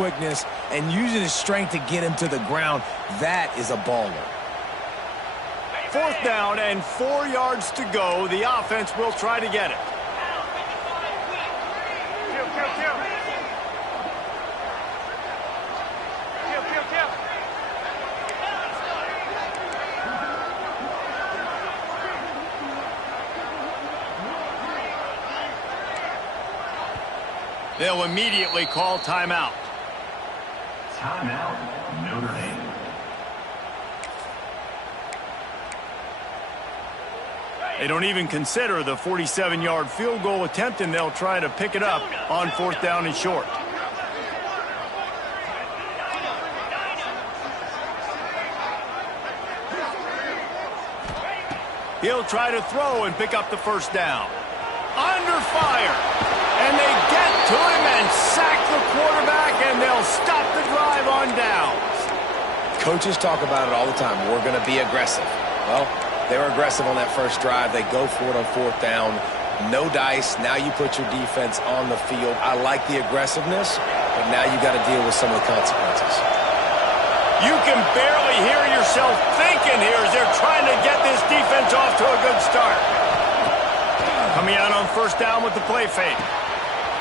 quickness and using his strength to get him to the ground. That is a baller. 4th down and 4 yards to go. The offense will try to get it. They'll immediately call timeout. Timeout, Notre Dame. They don't even consider the 47-yard field goal attempt, and they'll try to pick it up on 4th down and short. He'll try to throw and pick up the 1st down. Under fire. And they get to him and sack the quarterback, and they'll stop the drive on downs. Coaches talk about it all the time. We're going to be aggressive. Well, they were aggressive on that first drive. They go for it on 4th down. No dice. Now you put your defense on the field. I like the aggressiveness, but now you got to deal with some of the consequences. You can barely hear yourself thinking here as they're trying to get this defense off to a good start. Coming out on 1st down with the play fake.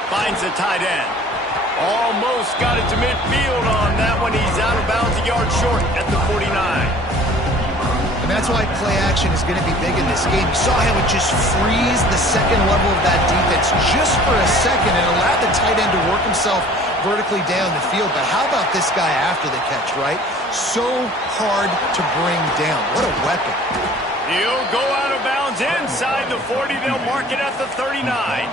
Finds the tight end. Almost got it to midfield on that one. He's out of bounds, a yard short at the 49. And that's why play action is going to be big in this game. You saw how it just freeze the second level of that defense just for a second and allowed the tight end to work himself vertically down the field. But how about this guy after the catch, right? So hard to bring down. What a weapon. He'll go out of bounds inside the 40. They'll mark it at the 39.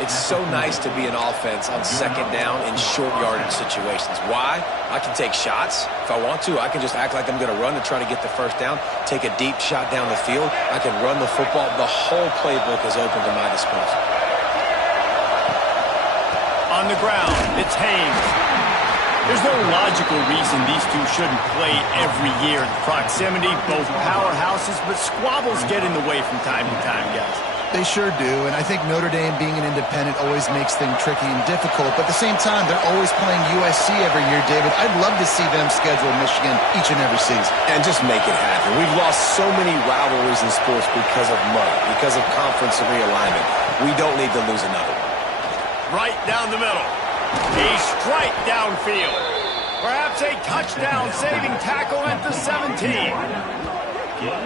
It's so nice to be an offense on 2nd down in short yardage situations. Why? I can take shots. If I want to, I can just act like I'm going to run to try to get the 1st down, take a deep shot down the field. I can run the football. The whole playbook is open to my disposal. On the ground, it's Haynes. There's no logical reason these two shouldn't play every year. The proximity, both powerhouses, but squabbles get in the way from time to time, guys. They sure do, and I think Notre Dame being an independent always makes things tricky and difficult, but at the same time, they're always playing USC every year, David. I'd love to see them schedule Michigan each and every season. And just make it happen. We've lost so many rivalries in sports because of money, because of conference realignment. We don't need to lose another one. Right down the middle. A strike downfield. Perhaps a touchdown-saving tackle at the 17.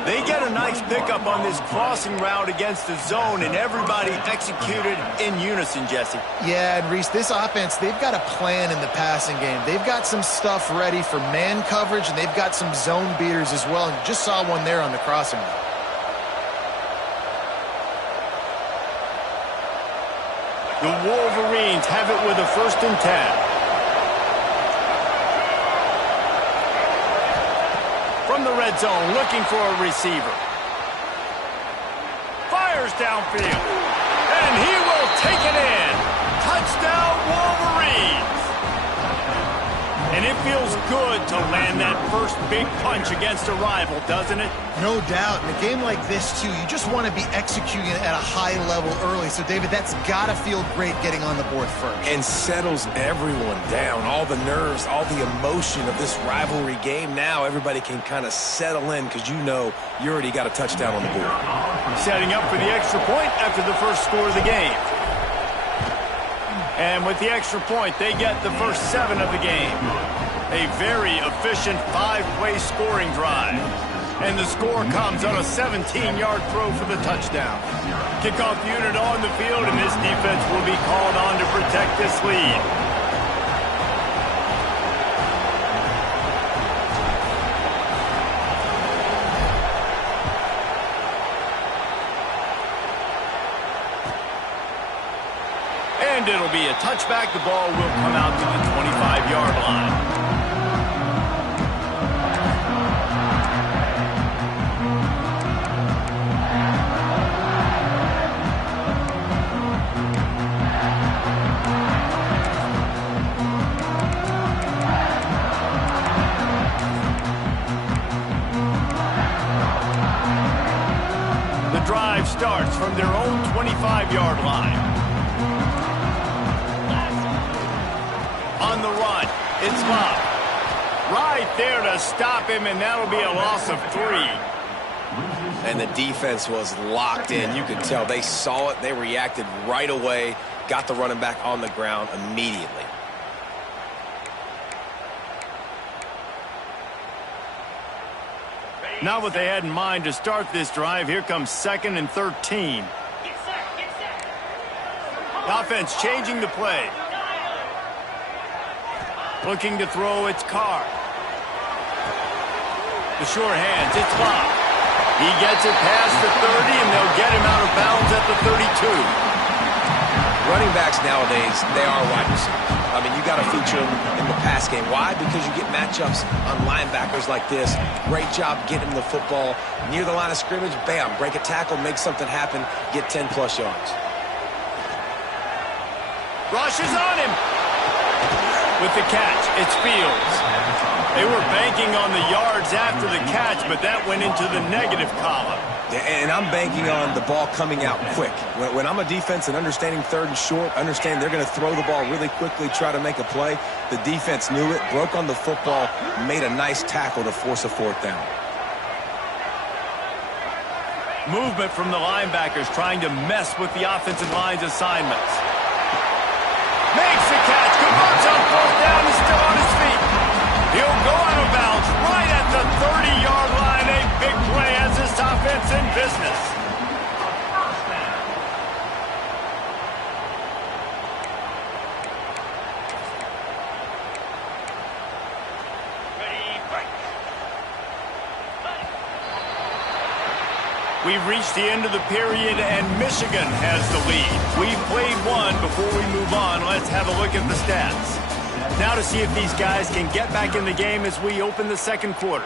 They get a nice pickup on this crossing route against the zone, and everybody executed in unison, Jesse. Yeah, and Reese, this offense, they've got a plan in the passing game. They've got some stuff ready for man coverage, and they've got some zone beaters as well. And you just saw one there on the crossing route. The Wolverines have it with a 1st and 10. From the red zone, looking for a receiver. Fires downfield. And he will take it in. Touchdown, Wolverines. And it feels good to land that first big punch against a rival, doesn't it? No doubt. In a game like this, too, you just want to be executing it at a high level early. So, David, that's got to feel great getting on the board first. And settles everyone down. All the nerves, all the emotion of this rivalry game. Now everybody can kind of settle in because you know you already got a touchdown on the board. Setting up for the extra point after the first score of the game. And with the extra point, they get the first 7 of the game. A very efficient 5-play scoring drive. And the score comes on a 17-yard throw for the touchdown. Kickoff unit on the field, and this defense will be called on to protect this lead. And it'll be a touchback. The ball will come out to the 25-yard line. The drive starts from their own 25-yard line. on the run. It's Love. Right there to stop him, and that'll be a loss of 3. And the defense was locked in. You could tell they saw it. They reacted right away. Got the running back on the ground immediately. Not what they had in mind to start this drive. Here comes 2nd and 13. The offense changing the play. Looking to throw, it's Carr. The sure hands, it's Love. He gets it past the 30, and they'll get him out of bounds at the 32. Running backs nowadays, they are wide receivers. I mean, you got to feature them in the pass game. Why? Because you get matchups on linebackers like this. Great job getting the football near the line of scrimmage. Bam, break a tackle, make something happen, get 10-plus yards. Rush is on him. With the catch, it's Fields. They were banking on the yards after the catch, but that went into the negative column. Yeah, and I'm banking on the ball coming out quick. When I'm a defense and understanding 3rd and short, understand they're going to throw the ball really quickly, try to make a play. The defense knew it, broke on the football, made a nice tackle to force a 4th down. Movement from the linebackers trying to mess with the offensive line's assignments. Makes the catch, converts on 4th down, is still on his feet. He'll go out of bounds right at the 30-yard line. A big play has this offense in business. We've reached the end of the period, and Michigan has the lead. We've played one. Before we move on, let's have a look at the stats. Now to see if these guys can get back in the game as we open the 2nd quarter.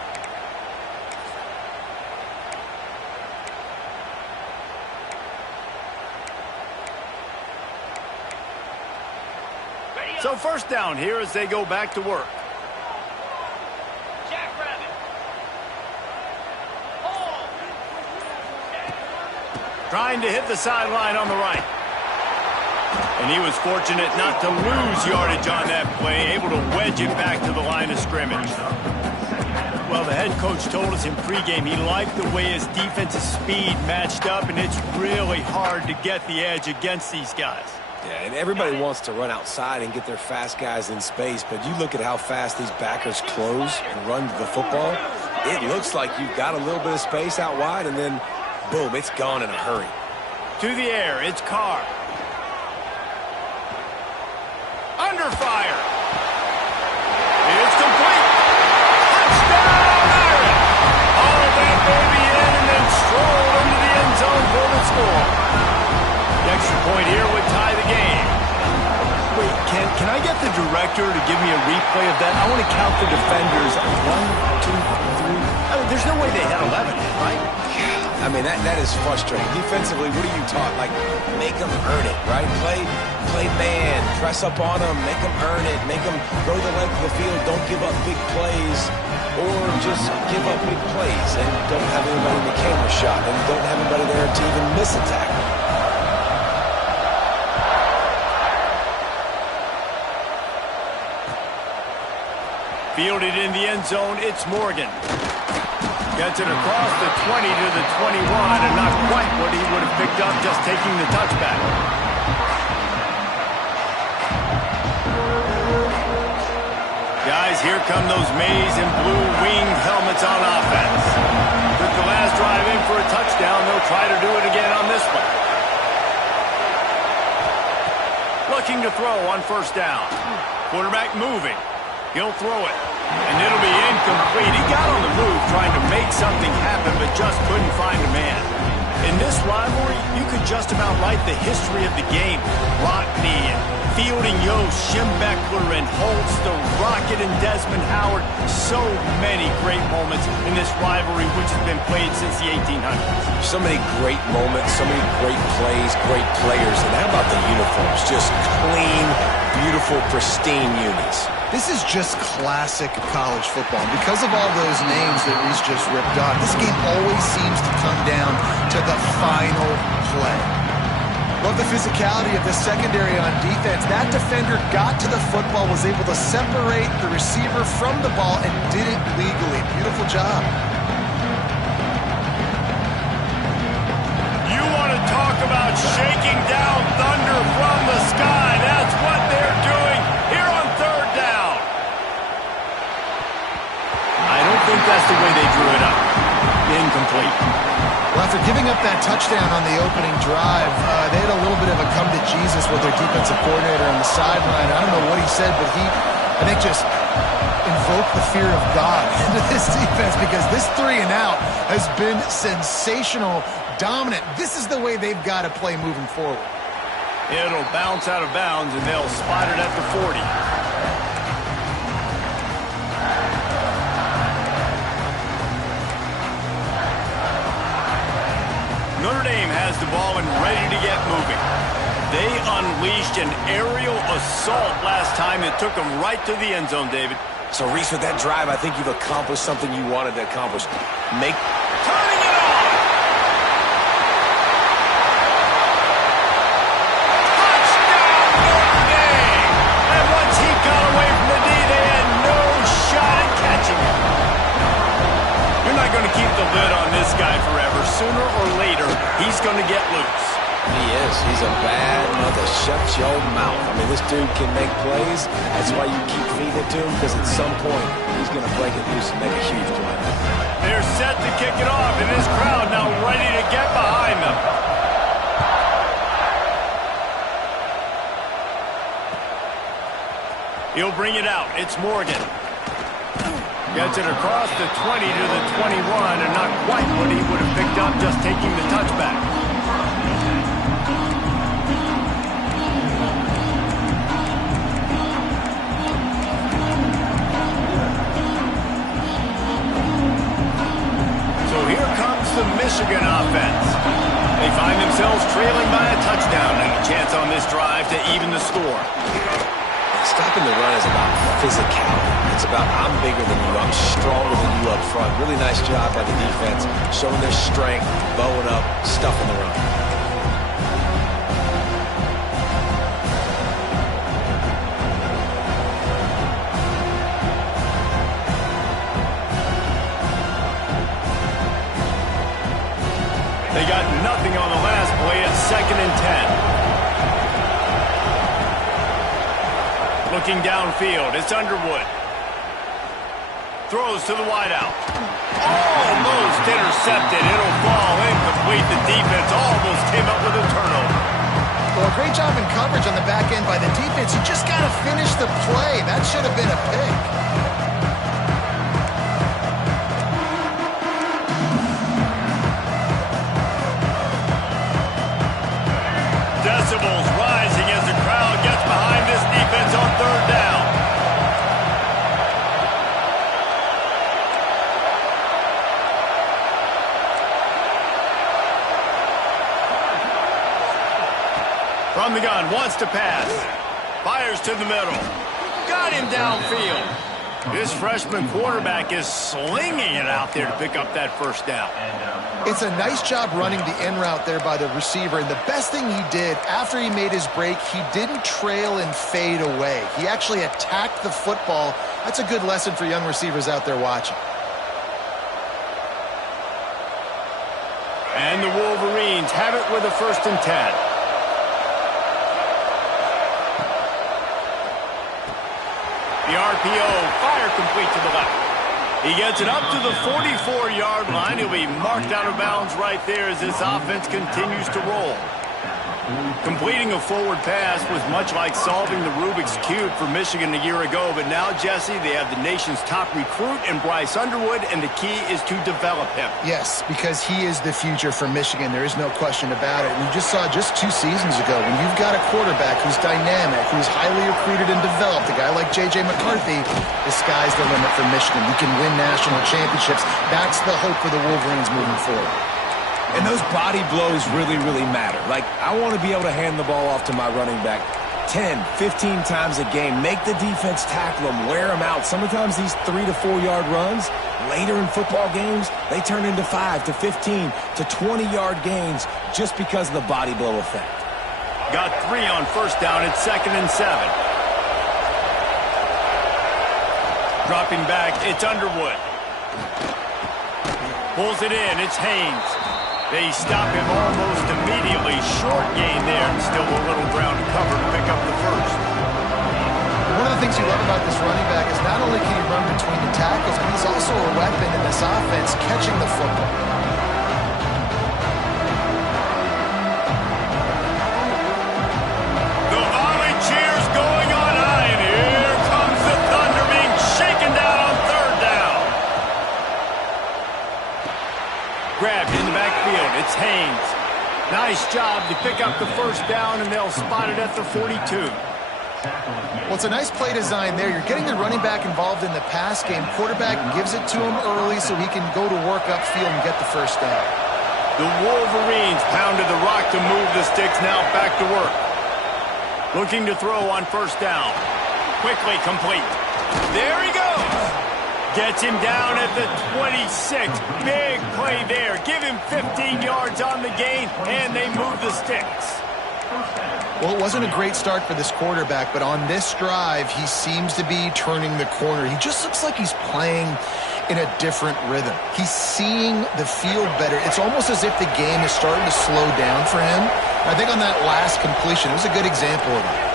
So 1st down here as they go back to work. Trying to hit the sideline on the right. And he was fortunate not to lose yardage on that play, able to wedge it back to the line of scrimmage. Well, the head coach told us in pregame he liked the way his defensive speed matched up, and it's really hard to get the edge against these guys. Yeah, and everybody wants to run outside and get their fast guys in space, but you look at how fast these backers close and run to the football. It looks like you've got a little bit of space out wide, and then, boom, it's gone in a hurry. To the air, it's Carr. Under fire. It's complete. Touchdown, Iron. All of that baby in and then stroll into the end zone for the score. The extra point here would tie the game. Wait, can I get the director to give me a replay of that? I want to count the defenders. 1, 2, 3. I mean, there's no way they had 11, right? I mean, that is frustrating. Defensively, what are you taught? Like, make them earn it, right? Play man, press up on them, make them earn it, make them go the length of the field, don't give up big plays, or just give up big plays and don't have anybody in the camera shot and don't have anybody there to even miss a tackle. Fielded in the end zone, it's Morgan. Gets it across the 20 to the 21, and not quite what he would have picked up just taking the touchback. Guys, here come those maize and blue winged helmets on offense. Took the last drive in for a touchdown. They'll try to do it again on this one. Looking to throw on 1st down. Quarterback moving. He'll throw it. And it'll be incomplete. He got on the move trying to make something happen, but just couldn't find a man. In this rivalry, you could just about write the history of the game. Rockney and Fielding Yost, Schembechler and Holtz, the Rocket and Desmond Howard. So many great moments in this rivalry, which has been played since the 1800s. So many great moments, so many great plays, great players. And how about the uniforms? Just clean, beautiful, pristine unis. This is just classic college football. Because of all those names that Reese just ripped off, this game always seems to come down to the final play. Love the physicality of the secondary on defense. That defender got to the football, was able to separate the receiver from the ball, and did it legally. Beautiful job. You want to talk about shaking down thunder from the sky. That's what they're doing here on third down. I don't think that's the way they drew it up. Incomplete. Well, after giving up that touchdown on the opening drive, they had a little bit of a come to Jesus with their defensive coordinator on the sideline. I don't know what he said, but he, I think, just invoked the fear of God into this defense, because this 3 and out has been sensational, dominant. This is the way they've got to play moving forward. It'll bounce out of bounds, and they'll spot it at the 40. Notre Dame has the ball and ready to get moving. They unleashed an aerial assault last time and took them right to the end zone, David. So, Reese, with that drive, I think you've accomplished something you wanted to accomplish. Turning it on! Touchdown, Notre Dame! And once he got away from the D, they had no shot at catching him. You're not going to keep the lid on this guy forever. Sooner or later, he's going to get loose. He is. He's a bad mother. Shut your mouth. I mean, this dude can make plays. That's why you keep feeding it to him, because at some point, he's going to break it loose and make a huge play. They're set to kick it off, and this crowd now ready to get behind them. He'll bring it out. It's Morgan. Gets it across the 20 to the 21, and not quite what he would have picked up just taking the touchback. So here comes the Michigan offense. They find themselves trailing by a touchdown and a chance on this drive to even the score. Stopping the run is about physicality. It's about, I'm bigger than you, I'm stronger than you up front. Really nice job by the defense, showing their strength, bowing up, stuffing the run. They got nothing on the last play. It's 2nd and 10. Looking downfield, it's Underwood. Throws to the wideout. Almost intercepted. It'll fall incomplete. The defense almost came up with a turnover. Well, great job in coverage on the back end by the defense. You just got to finish the play. That should have been a pick. Decibels rising as the crowd gets behind this defense on third down. From the gun, wants to pass. Fires to the middle. Got him downfield. This freshman quarterback is slinging it out there to pick up that first down. It's a nice job running the in route there by the receiver, and the best thing he did after he made his break, he didn't trail and fade away. He actually attacked the football. That's a good lesson for young receivers out there watching. And the Wolverines have it with a 1st and 10. The RPO, fire complete to the left. He gets it up to the 44-yard line. He'll be marked out of bounds right there as this offense continues to roll. Completing a forward pass was much like solving the Rubik's Cube for Michigan a year ago, but now, Jesse, they have the nation's top recruit in Bryce Underwood, and the key is to develop him. Yes, because he is the future for Michigan. There is no question about it. And you just saw just 2 seasons ago, when you've got a quarterback who's dynamic, who's highly recruited and developed, a guy like J.J. McCarthy, the sky's the limit for Michigan. You can win national championships. That's the hope for the Wolverines moving forward. And those body blows really, really matter. Like, I want to be able to hand the ball off to my running back 10, 15 times a game. Make the defense tackle them, wear them out. Sometimes these 3 to 4 yard runs, later in football games, they turn into 5 to 15 to 20 yard gains just because of the body blow effect. Got 3 on first down. It's 2nd and 7. Dropping back, it's Underwood. Pulls it in, it's Haynes. They stop him almost immediately. Short gain there, and still a little ground to cover to pick up the first. One of the things you love about this running back is not only can he run between the tackles, but he's also a weapon in this offense catching the football. The volley cheers going on high, and here comes the Thunder being shaken down on 3rd down. Grabbed in the backfield, it's Haynes. Nice job to pick up the first down, and they'll spot it at the 42. Well, it's a nice play design there. You're getting the running back involved in the pass game. Quarterback gives it to him early so he can go to work upfield and get the first down. The Wolverines pounded the rock to move the sticks, now back to work. Looking to throw on first down. Quickly complete. There he goes. Gets him down at the 26. Big play there. Give him 15 yards on the gain, and they move the sticks. Well, it wasn't a great start for this quarterback, but on this drive, he seems to be turning the corner. He just looks like he's playing in a different rhythm. He's seeing the field better. It's almost as if the game is starting to slow down for him. I think on that last completion, it was a good example of it.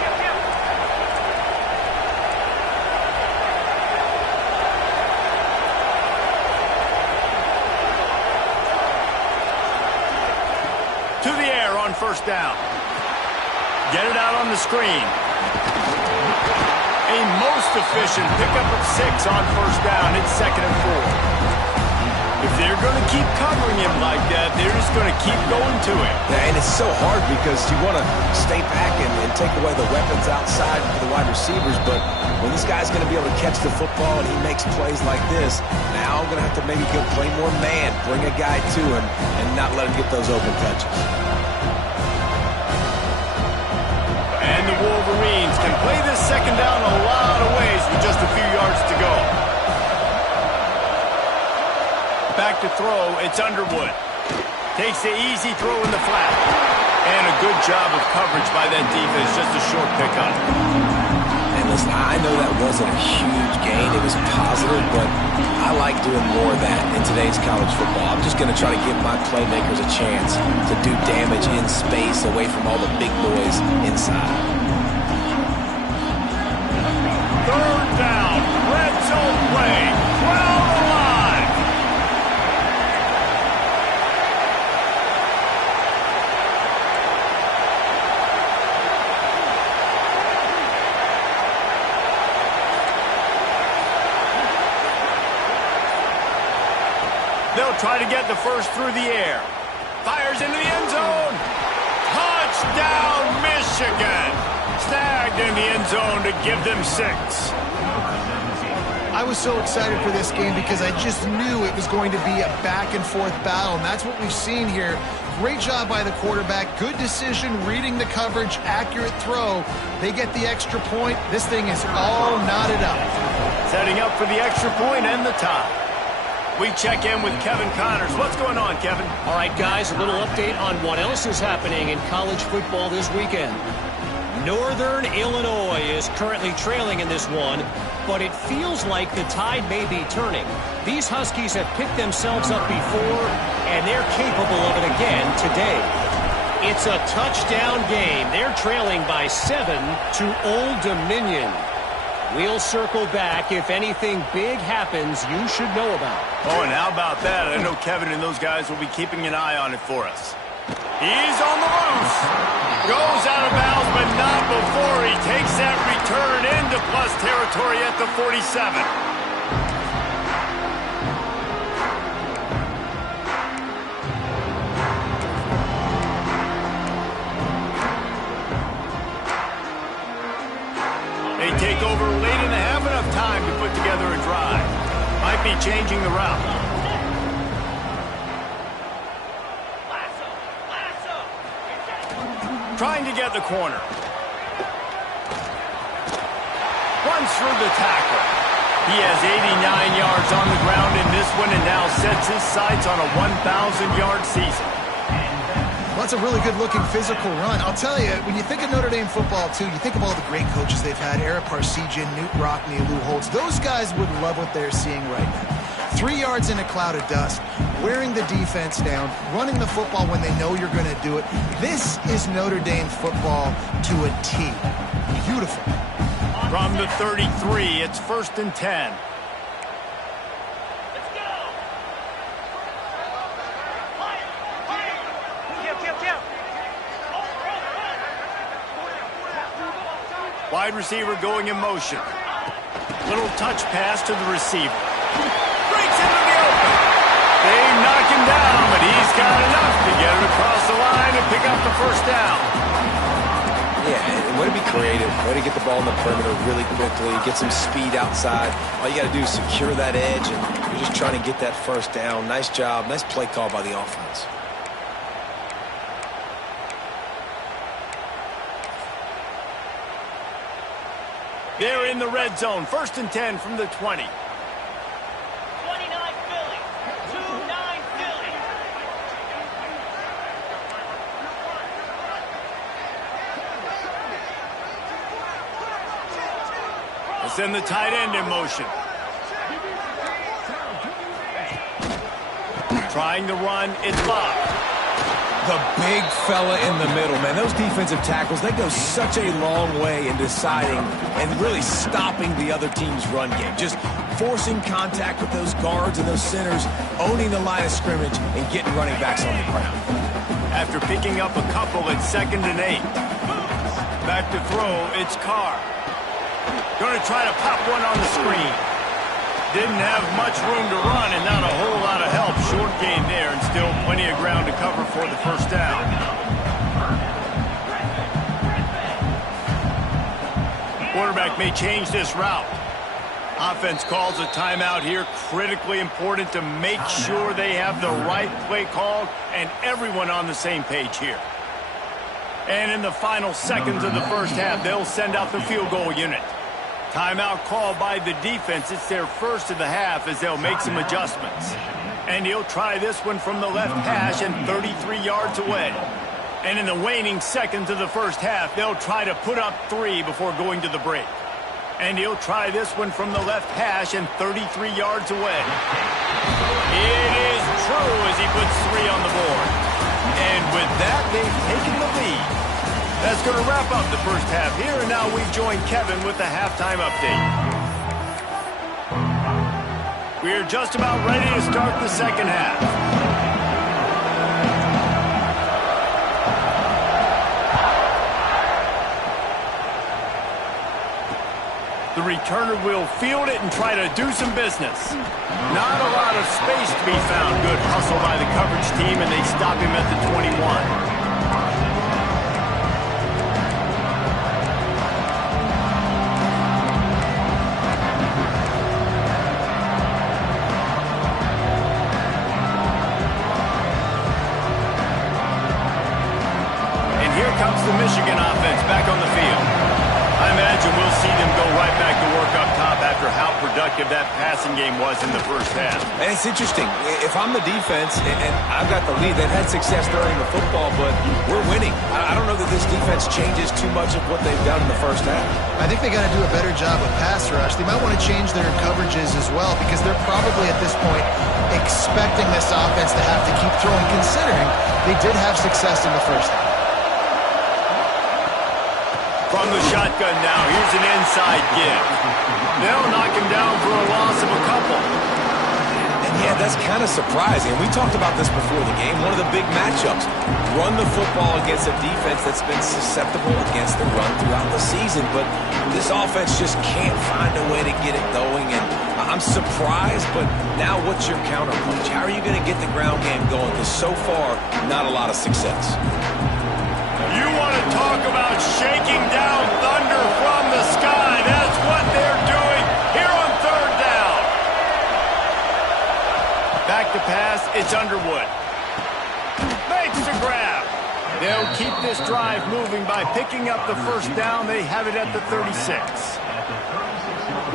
To the air on first down. Get it out on the screen. A most efficient pickup of 6 on first down. It's 2nd and 4. If they're going to keep covering him like that, they're just going to keep going to it. Yeah, and it's so hard because you want to stay back and take away the weapons outside for the wide receivers, but when this guy's going to be able to catch the football and he makes plays like this, now I'm going to have to maybe go play more man, bring a guy to him, and not let him get those open touches. And the Wolverines can play this second down a lot of ways with just a few yards to go. Back to throw, it's Underwood. Takes the easy throw in the flat. And a good job of coverage by that defense, just a short pickup. And listen, I know that wasn't a huge gain. It was positive, but I like doing more of that in today's college football. I'm just going to try to give my playmakers a chance to do damage in space away from all the big boys inside. 3rd down, red zone play, crowd alive. They'll try to get the first through the air. Fires into the end zone. Touchdown, Michigan. Snagged in the end zone to give them 6. I was so excited for this game because I just knew it was going to be a back-and-forth battle, and that's what we've seen here. Great job by the quarterback. Good decision, reading the coverage, accurate throw. They get the extra point. This thing is all knotted up. Setting up for the extra point and the tie. We check in with Kevin Connors. What's going on, Kevin? All right, guys, a little update on what else is happening in college football this weekend. Northern Illinois is currently trailing in this one, but it feels like the tide may be turning. These Huskies have picked themselves up before, and they're capable of it again today. It's a touchdown game. They're trailing by 7 to Old Dominion. We'll circle back. If anything big happens, you should know about. Oh, and how about that? I know Kevin and those guys will be keeping an eye on it for us. He's on the loose. Goes out of bounds, but not before he takes that return into plus territory at the 47. They take over late in the half, enough time to put together a drive. Might be changing the route. Trying to get the corner. Runs through the tackle. He has 89 yards on the ground in this one and now sets his sights on a 1,000-yard season. Well, Well, it's a really good-looking physical run. I'll tell you, when you think of Notre Dame football, too, you think of all the great coaches they've had, Eric Parsegian, Newt Rockne, Lou Holtz. Those guys would love what they're seeing right now. 3 yards in a cloud of dust, wearing the defense down, running the football when they know you're going to do it. This is Notre Dame football to a T. Beautiful. From the 33, it's 1st and 10. Wide receiver going in motion. Little touch pass to the receiver. Breaks into the open. They knock him down, but he's got enough to get it across the line and pick up the first down. Yeah, and way to be creative. Way to get the ball in the perimeter really quickly. Get some speed outside. All you got to do is secure that edge, and you're just trying to get that first down. Nice job. Nice play call by the offense. They're in the red zone. 1st and 10 from the 20. 29 Philly. 2-9 Philly. They send the tight end in motion. Trying to run. It's Bob. The big fella in the middle, man. Those defensive tackles, they go such a long way in deciding and really stopping the other team's run game. Just forcing contact with those guards and those centers, owning the line of scrimmage, and getting running backs on the ground. After picking up a couple, it's 2nd and 8. Back to throw, it's Carr. Going to try to pop one on the screen. Didn't have much room to run and not a whole lot of help. Short gain there and still plenty of ground to cover for the first down. Quarterback may change this route. Offense calls a timeout here. Critically important to make sure they have the right play called and everyone on the same page here. And in the final seconds of the first half, they'll send out the field goal unit. Timeout called by the defense. It's their first of the half as they'll make some adjustments. And he'll try this one from the left hash and 33 yards away. And in the waning seconds of the first half, they'll try to put up 3 before going to the break. And he'll try this one from the left hash and 33 yards away. It is true as he puts 3 on the board. And with that, they've taken the lead. That's going to wrap up the first half here, and now we join Kevin with the halftime update. We're just about ready to start the second half. The returner will field it and try to do some business. Not a lot of space to be found. Good hustle by the coverage team, and they stop him at the 21. Comes the Michigan offense back on the field. I imagine we'll see them go right back to work up top after how productive that passing game was in the first half. And it's interesting. If I'm the defense and I've got the lead, they've had success throwing the football, but we're winning. I don't know that this defense changes too much of what they've done in the first half. I think they got to do a better job with pass rush. They might want to change their coverages as well because they're probably at this point expecting this offense to have to keep throwing, considering they did have success in the first half. From the shotgun now, here's an inside give. They'll knock him down for a loss of a couple. And yeah, that's kind of surprising. We talked about this before the game. One of the big matchups. Run the football against a defense that's been susceptible against the run throughout the season. But this offense just can't find a way to get it going. And I'm surprised, but now what's your counterpunch? How are you going to get the ground game going? Because so far, not a lot of success. You want to talk about shaking down thunder from the sky. That's what they're doing here on 3rd down. Back to pass, it's Underwood. Makes the grab. They'll keep this drive moving by picking up the first down. They have it at the 36.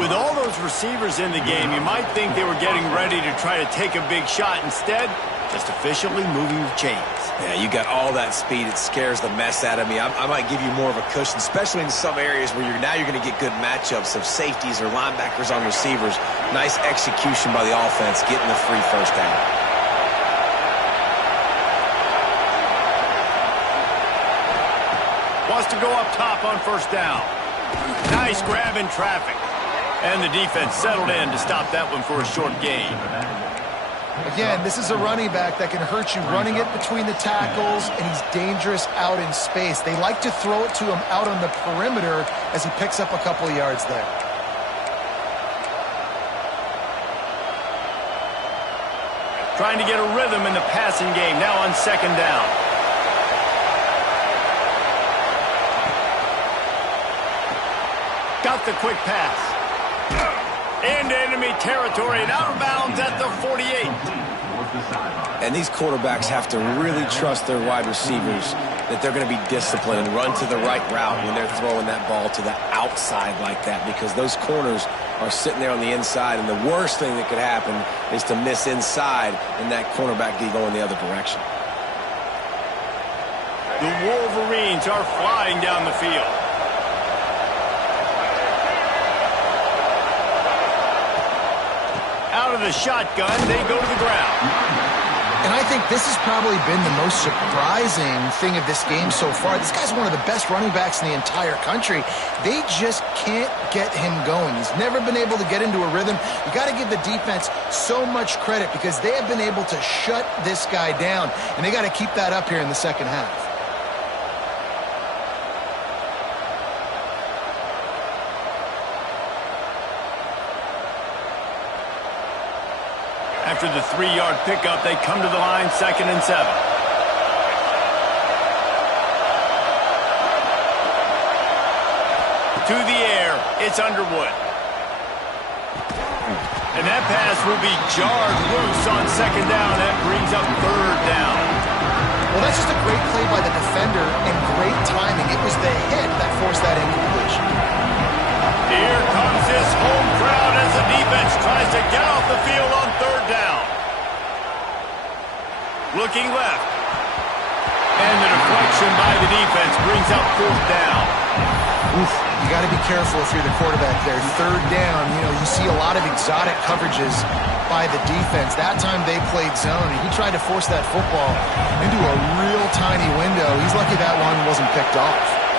With all those receivers in the game, you might think they were getting ready to try to take a big shot. Instead, just efficiently moving the chains. Yeah, you got all that speed. It scares the mess out of me. I might give you more of a cushion, especially in some areas where you're going to get good matchups of safeties or linebackers on receivers. Nice execution by the offense, getting the free first down. Wants to go up top on first down. Nice grab in traffic. And the defense settled in to stop that one for a short gain. Again, this is a running back that can hurt you running it between the tackles, and he's dangerous out in space. They like to throw it to him out on the perimeter as he picks up a couple of yards there. Trying to get a rhythm in the passing game now on second down. Got the quick pass. Into enemy territory and out of bounds at the 48. And these quarterbacks have to really trust their wide receivers that they're going to be disciplined and run to the right route when they're throwing that ball to the outside like that, because those corners are sitting there on the inside, and the worst thing that could happen is to miss inside and that cornerback go in the other direction. The Wolverines are flying down the field. Out of the shotgun, they go to the ground. And I think this has probably been the most surprising thing of this game so far. This guy's one of the best running backs in the entire country. They just can't get him going. He's never been able to get into a rhythm. You got to give the defense so much credit because they have been able to shut this guy down, and they got to keep that up here in the second half. After the 3-yard pickup, they come to the line, 2nd and 7. To the air, it's Underwood. And that pass will be jarred loose on second down. That brings up 3rd down. Well, that's just a great play by the defender and great timing. It was the hit that forced that incompletion. Here comes this home crowd as the defense tries to get off the field on 3rd down. Looking left. And the deflection by the defense brings up 4th down. Oof, you got to be careful if you're the quarterback there. 3rd down, you see a lot of exotic coverages by the defense. That time they played zone, and he tried to force that football into a real tiny window. He's lucky that one wasn't picked off.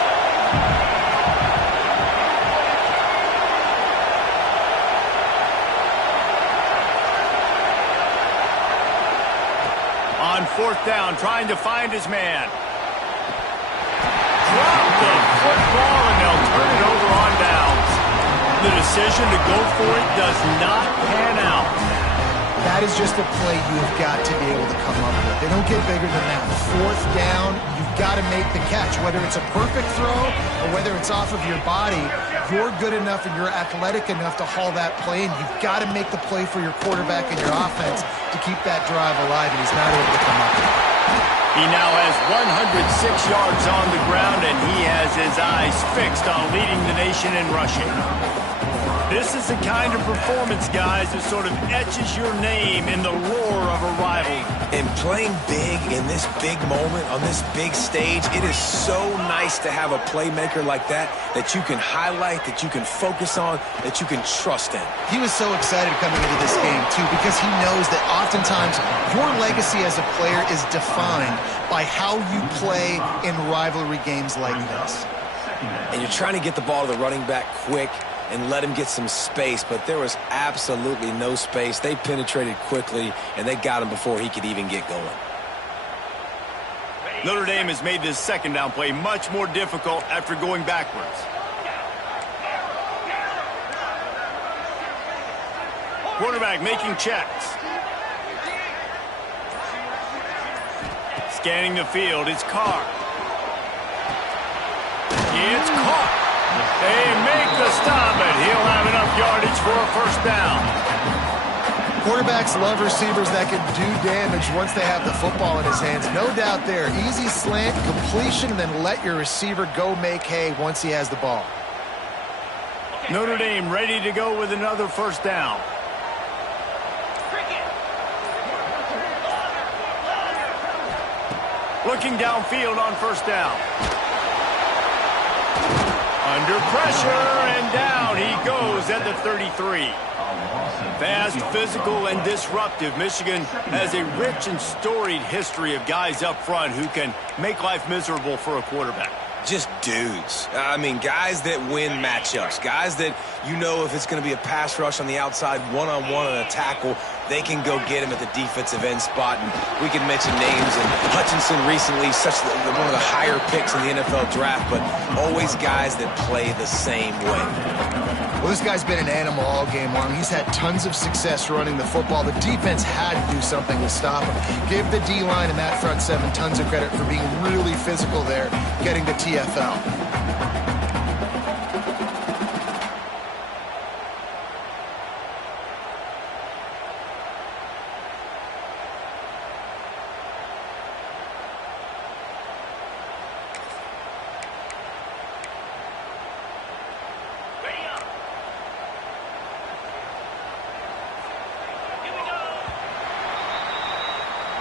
On 4th down, trying to find his man. Drop the football, and they'll turn it over on downs. The decision to go for it does not pan out. That is just a play you've got to be able to come up with. They don't get bigger than that. 4th down, you've got to make the catch. Whether it's a perfect throw or whether it's off of your body, you're good enough and you're athletic enough to haul that play, and you've got to make the play for your quarterback and your offense to keep that drive alive, and he's not able to come up with it. He now has 106 yards on the ground, and he has his eyes fixed on leading the nation in rushing. This is the kind of performance, guys, that sort of etches your name in the roar of a rival. And playing big in this big moment, on this big stage, it is so nice to have a playmaker like that you can highlight, that you can focus on, that you can trust in. He was so excited coming into this game, too, because he knows that oftentimes your legacy as a player is defined by how you play in rivalry games like this. And you're trying to get the ball to the running back quick and let him get some space, but there was absolutely no space. They penetrated quickly, and they got him before he could even get going. Notre Dame has made this 2nd down play much more difficult after going backwards. Quarterback making checks. Scanning the field, it's Carr. It's caught. They make the stop, and he'll have enough yardage for a 1st down. Quarterbacks love receivers that can do damage once they have the football in his hands. No doubt there. Easy slant, completion, and then let your receiver go make hay once he has the ball. Notre Dame ready to go with another 1st down. Looking downfield on first down. Under pressure, and down he goes at the 33. Fast, physical, and disruptive. Michigan has a rich and storied history of guys up front who can make life miserable for a quarterback. Just dudes. I mean, guys that win matchups. Guys that, you know, if it's going to be a pass rush on the outside, one-on-one on a tackle, they can go get him at the defensive end spot. And we can mention names. And Hutchinson recently, one of the higher picks in the NFL draft, but always guys that play the same way. Well, this guy's been an animal all game long. He's had tons of success running the football. The defense had to do something to stop him. Give the D-line and that front seven tons of credit for being really physical there, getting the TFL.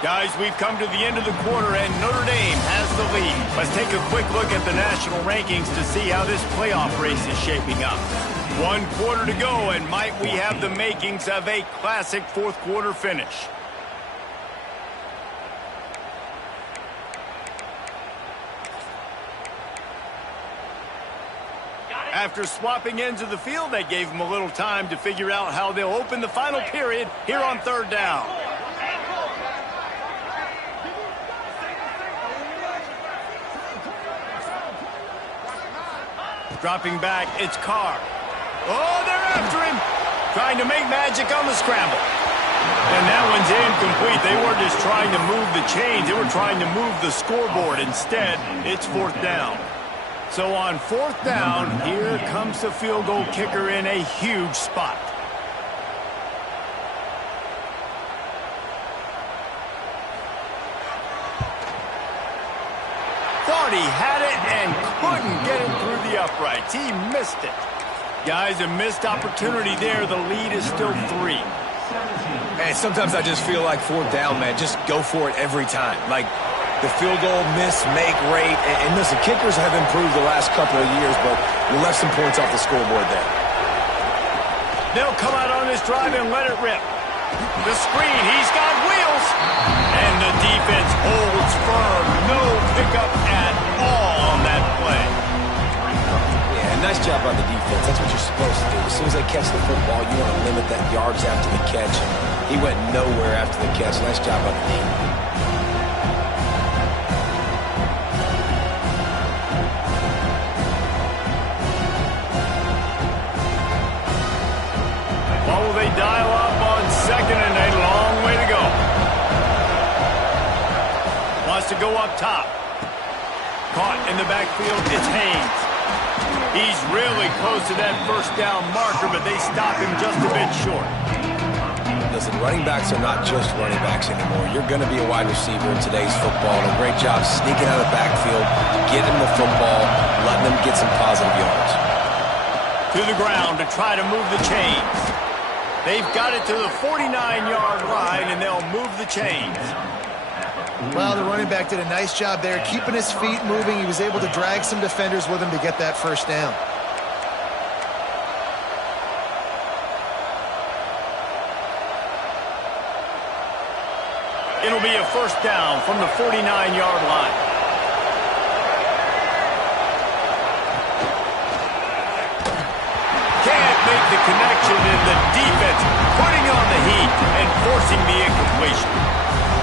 Guys, we've come to the end of the quarter, and Notre Dame has the lead. Let's take a quick look at the national rankings to see how this playoff race is shaping up. 1 quarter to go, and might we have the makings of a classic fourth quarter finish. After swapping ends of the field, that gave them a little time to figure out how they'll open the final period here on third down. Dropping back, it's Carr. Oh, they're after him. Trying to make magic on the scramble. And that one's incomplete. They weren't just trying to move the chains. They were trying to move the scoreboard. Instead, it's fourth down. So on fourth down, here comes the field goal kicker in a huge spot. Thought he had it and couldn't get it through the uprights. He missed it. Guys, a missed opportunity there. The lead is still 3. Man, sometimes I just feel like fourth down, man. Just go for it every time. Like the field goal miss, make rate. And listen, kickers have improved the last couple of years, but we left some points off the scoreboard there. They'll come out on this drive and let it rip. The screen, he's got wheels. And the defense holds firm. No pickup at all on that play. Yeah, nice job by the defense. That's what you're supposed to do. As soon as they catch the football, you want to limit that yards after the catch. He went nowhere after the catch. Nice job by the defense. What will they dial up on second and a long way to go? Wants to go up top. Caught in the backfield, it's Haynes. He's really close to that first down marker, but they stop him just a bit short. Listen, running backs are not just running backs anymore. You're going to be a wide receiver in today's football. And a great job sneaking out of the backfield, getting the football, letting them get some positive yards. To the ground to try to move the chains. They've got it to the 49-yard line, and they'll move the chains. Well, the running back did a nice job there, keeping his feet moving. He was able to drag some defenders with him to get that first down. It'll be a first down from the 49-yard line. Can't make the connection, and the defense putting on the heat and forcing the incompletion.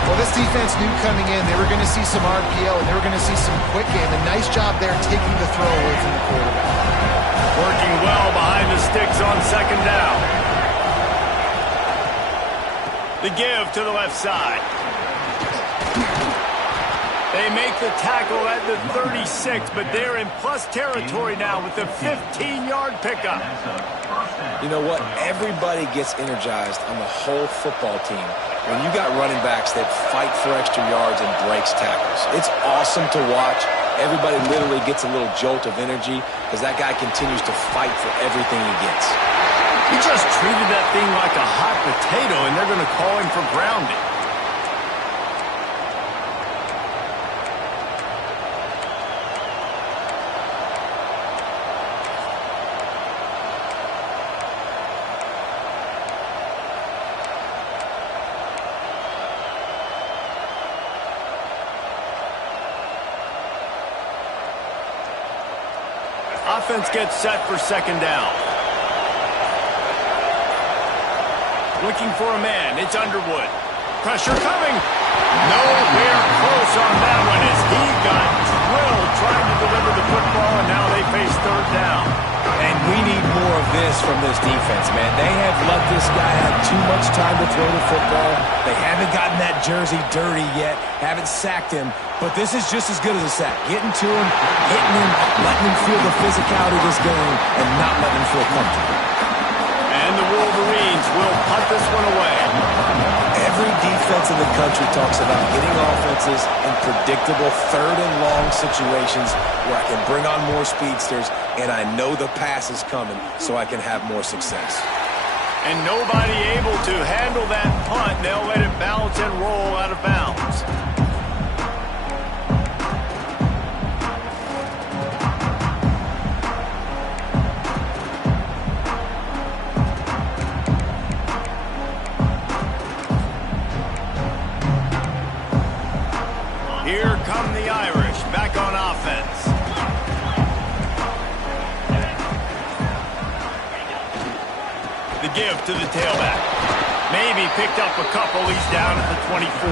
Well, this defense knew coming in they were going to see some RPO and they were going to see some quick game. A nice job there taking the throw away from the quarterback. Working well behind the sticks on second down. The give to the left side. They make the tackle at the 36, but they're in plus territory now with the 15-yard pickup. You know what? Everybody gets energized on the whole football team when you got running backs that fight for extra yards and breaks tackles. It's awesome to watch. Everybody literally gets a little jolt of energy because that guy continues to fight for everything he gets. He just treated that thing like a hot potato, and they're going to call him for grounding. Offense gets set for second down. Looking for a man. It's Underwood. Pressure coming. Nowhere close on that one as he got drilled trying to deliver the football, and now they face third down. And we need more of this from this defense, man. They have let this guy have too much time to throw the football. They haven't gotten that jersey dirty yet, haven't sacked him, but this is just as good as a sack. Getting to him, hitting him, letting him feel the physicality of this game, and not letting him feel comfortable. And the Wolverines will punt this one away. Every defense in the country talks about getting offenses in predictable third and long situations where I can bring on more speedsters and I know the pass is coming so I can have more success. And nobody able to handle that punt. They'll let it bounce and roll out of bounds. Here come the Irish back on offense. The give to the tailback. Maybe picked up a couple. He's down at the 24.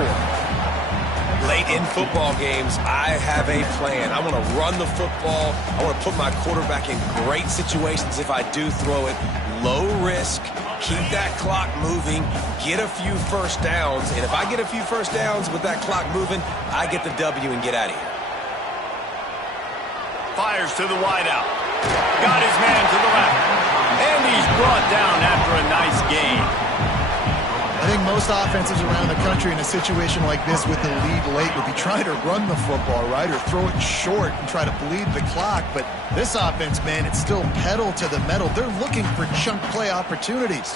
Late in football games, I have a plan. I want to run the football. I want to put my quarterback in great situations if I do throw it. Low risk, keep that clock moving, get a few first downs. And if I get a few first downs with that clock moving, I get the W and get out of here. Fires to the wideout. Got his man to the left. And he's brought down after a nice gain. I think most offenses around the country in a situation like this with the lead late would be trying to run the football, right, or throw it short and try to bleed the clock. But this offense, man, it's still pedal to the metal. They're looking for chunk play opportunities.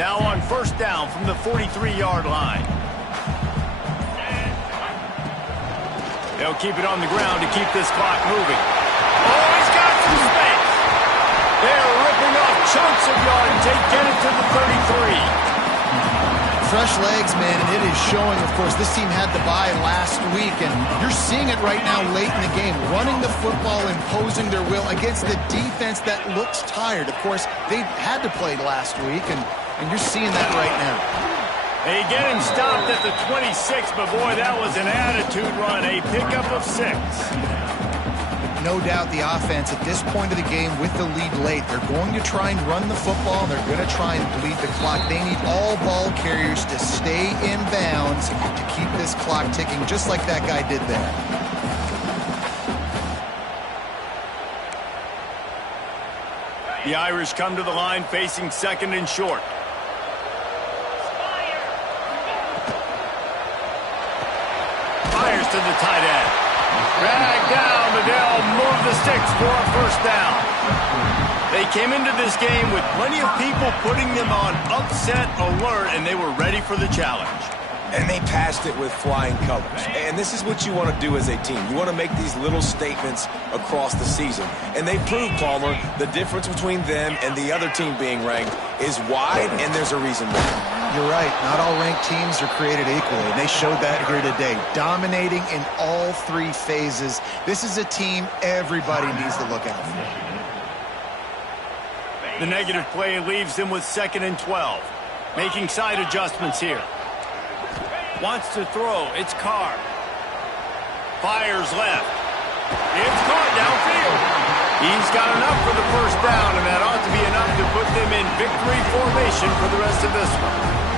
Now on first down from the 43-yard line. They'll keep it on the ground to keep this clock moving. Oh, he's got some space. They're ripping off chunks of yardage. They get it to the 33. Fresh legs, man, and it is showing, of course. This team had the bye last week, and you're seeing it right now late in the game. Running the football, imposing their will against the defense that looks tired. Of course, they had to play last week, and you're seeing that right now. They get him stopped at the 26, but boy, that was an attitude run. A pickup of 6. No doubt the offense at this point of the game with the lead late, they're going to try and run the football, and they're going to try and bleed the clock. They need all ball carriers to stay in bounds to keep this clock ticking, just like that guy did there. The Irish come to the line facing second and short. Fires to the tight end. Drag down, but they'll move the sticks for a first down. They came into this game with plenty of people putting them on upset alert, and they were ready for the challenge. And they passed it with flying colors. And this is what you want to do as a team. You want to make these little statements across the season. And they proved, Palmer, the difference between them and the other team being ranked is wide, and there's a reason why. You're right. Not all ranked teams are created equally, and they showed that here today. Dominating in all three phases. This is a team everybody needs to look out for. The negative play leaves them with second and 12. Making side adjustments here. Wants to throw. It's Carr. Fires left. It's Carr downfield. He's got enough for the first down, and that ought to be enough to put them in victory formation for the rest of this one.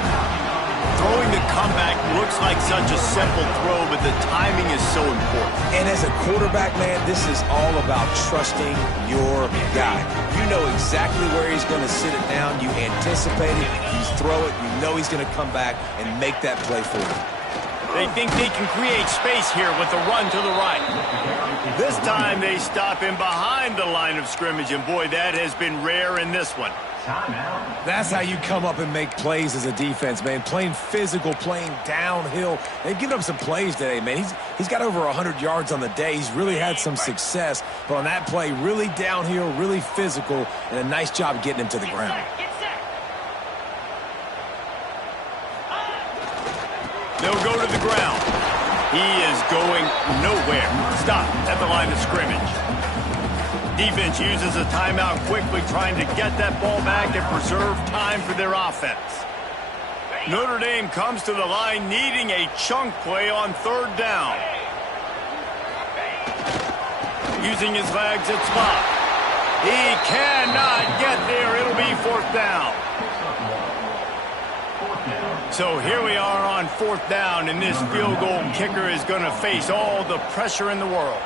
Throwing the comeback looks like such a simple throw, but the timing is so important. And as a quarterback, man, this is all about trusting your guy. You know exactly where he's going to sit it down. You anticipate it. You throw it. You know he's going to come back and make that play for you. They think they can create space here with a run to the right. This time they stop him behind the line of scrimmage, and boy, that has been rare in this one. That's how you come up and make plays as a defense, man. Playing physical, playing downhill. They've given up some plays today, man. He's got over 100 yards on the day. He's really had some success. But on that play, really downhill, really physical, and a nice job getting him to the ground. They'll go to the ground. He is going nowhere. Stop at the line of scrimmage. Defense uses a timeout quickly, trying to get that ball back and preserve time for their offense. Notre Dame comes to the line needing a chunk play on third down. Using his legs at spot. He cannot get there. It'll be fourth down. So here we are on fourth down, and this field goal kicker is going to face all the pressure in the world.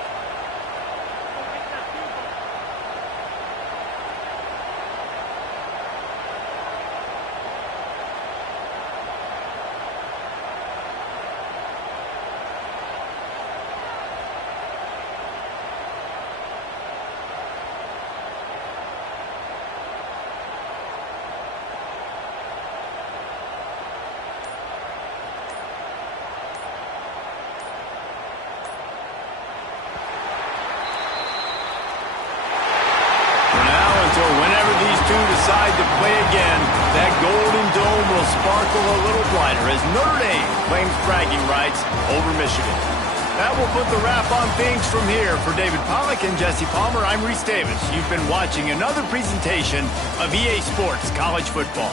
Decide to play again, that Golden Dome will sparkle a little brighter as Notre Dame claims bragging rights over Michigan. That will put the wrap on things from here. For David Pollack and Jesse Palmer, I'm Reese Davis. You've been watching another presentation of EA Sports College Football.